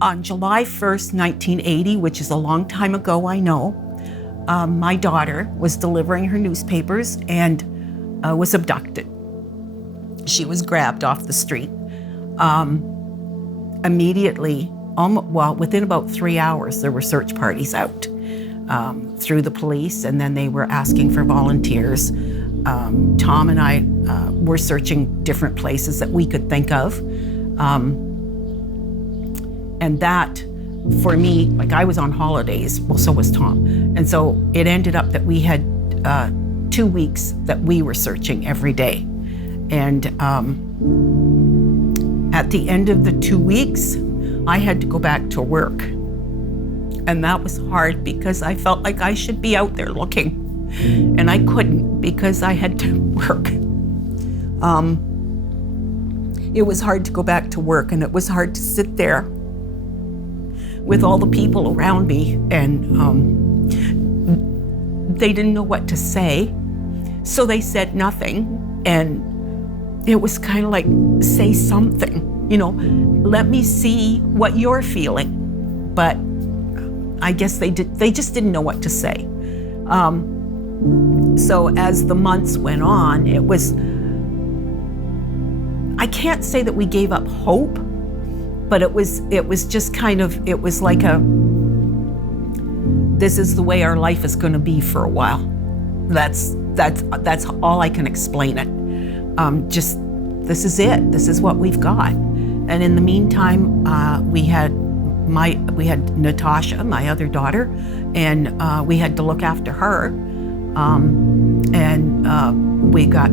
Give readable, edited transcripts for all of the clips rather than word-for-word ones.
On July 1st, 1980, which is a long time ago, I know, my daughter was delivering her newspapers and was abducted. She was grabbed off the street. Immediately, within about 3 hours, there were search parties out through the police, and then they were asking for volunteers. Tom and I were searching different places that we could think of. And that, for me, like I was on holidays, well, so was Tom. And so it ended up that we had 2 weeks that we were searching every day. And at the end of the 2 weeks, I had to go back to work. And that was hard because I felt like I should be out there looking. And I couldn't because I had to work. It was hard to go back to work, and it was hard to sit there with all the people around me, and they didn't know what to say, so they said nothing. And it was kind of like, say something, let me see what you're feeling. But I guess they just didn't know what to say. So as the months went on, I can't say that we gave up hope, but it was just kind of, it was like this is the way our life is going to be for a while. That's all I can explain it. Just, this is it. This is what we've got. And in the meantime, we had Natasha, my other daughter, and we had to look after her. We got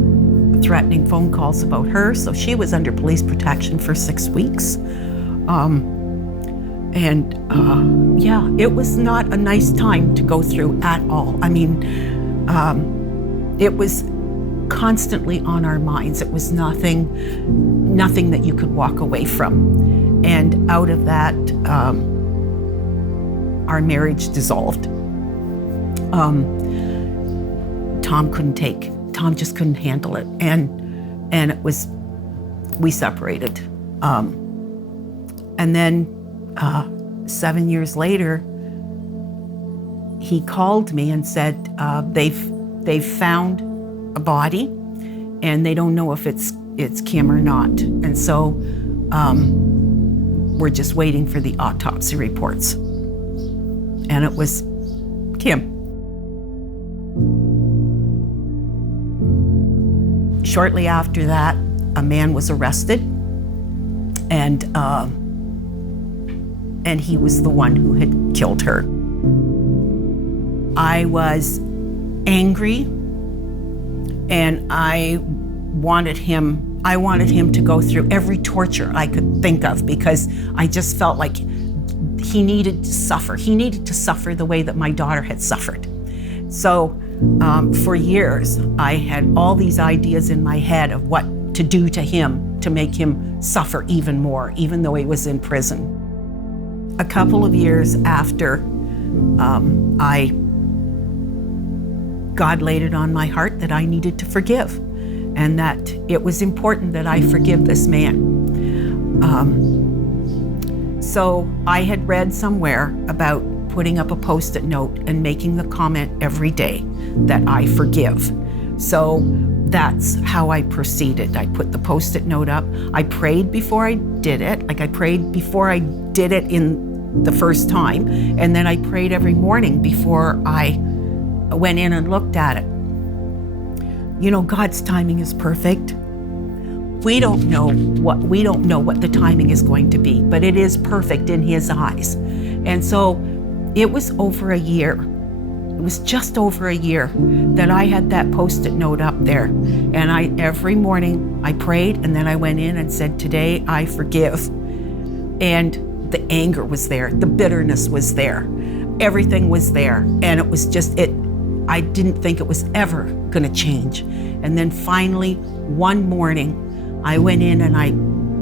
threatening phone calls about her, so she was under police protection for 6 weeks. It was not a nice time to go through at all. I mean, it was constantly on our minds. It was nothing that you could walk away from. And out of that, our marriage dissolved. Tom just couldn't handle it. And we separated. And then 7 years later, he called me and said they've found a body, and they don't know if it's Kim or not. And so we're just waiting for the autopsy reports. And it was Kim. Shortly after that, a man was arrested, and he was the one who had killed her. I was angry, and I wanted him to go through every torture I could think of, because I just felt like he needed to suffer. He needed to suffer the way that my daughter had suffered. So for years, I had all these ideas in my head of what to do to him to make him suffer even more, even though he was in prison. A couple of years after, God laid it on my heart that I needed to forgive, and that it was important that I forgive this man. So I had read somewhere about putting up a Post-it note and making the comment every day that I forgive. So that's how I proceeded. I put the Post-it note up. I prayed before I did it. Like I prayed before I did it in the first time. And then I prayed every morning before I went in and looked at it. God's timing is perfect. We don't know what the timing is going to be, but it is perfect in His eyes. And so it was over a year. It was just over a year that I had that Post-it note up there. And every morning I prayed, and then I went in and said, today I forgive. And the anger was there. The bitterness was there. Everything was there. And it was just, I didn't think it was ever gonna change. And then finally, one morning, I went in and I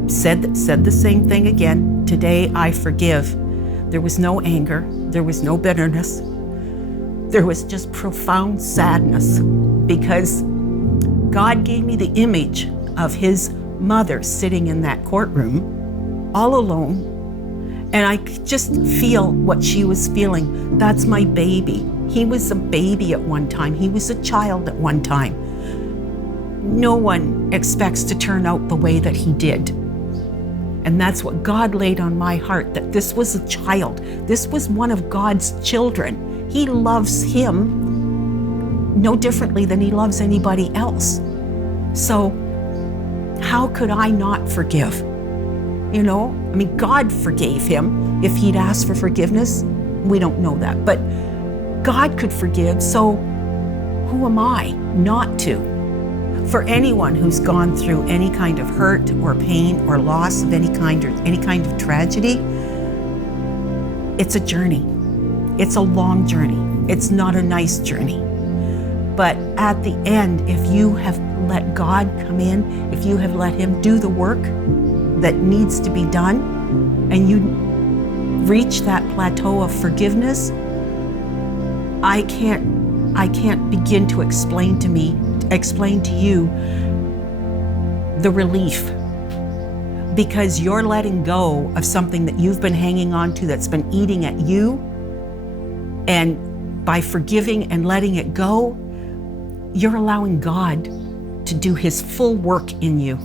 said the same thing again. Today I forgive. There was no anger. There was no bitterness. There was just profound sadness, because God gave me the image of His mother sitting in that courtroom all alone, And I could just feel what she was feeling. That's my baby. He was a baby at one time. He was a child at one time. No one expects to turn out the way that he did. And that's what God laid on my heart, that this was a child. This was one of God's children. He loves him no differently than he loves anybody else. So how could I not forgive? You know, I mean, God forgave him. If he'd asked for forgiveness, we don't know that. But God could forgive, so who am I not to? For anyone who's gone through any kind of hurt or pain or loss of any kind or any kind of tragedy, it's a journey. It's a long journey. It's not a nice journey. But at the end, if you have let God come in, if you have let him do the work that needs to be done, and you reach that plateau of forgiveness, I can't begin to explain to you the relief, because you're letting go of something that you've been hanging on to, that's been eating at you. And by forgiving and letting it go, you're allowing God to do his full work in you.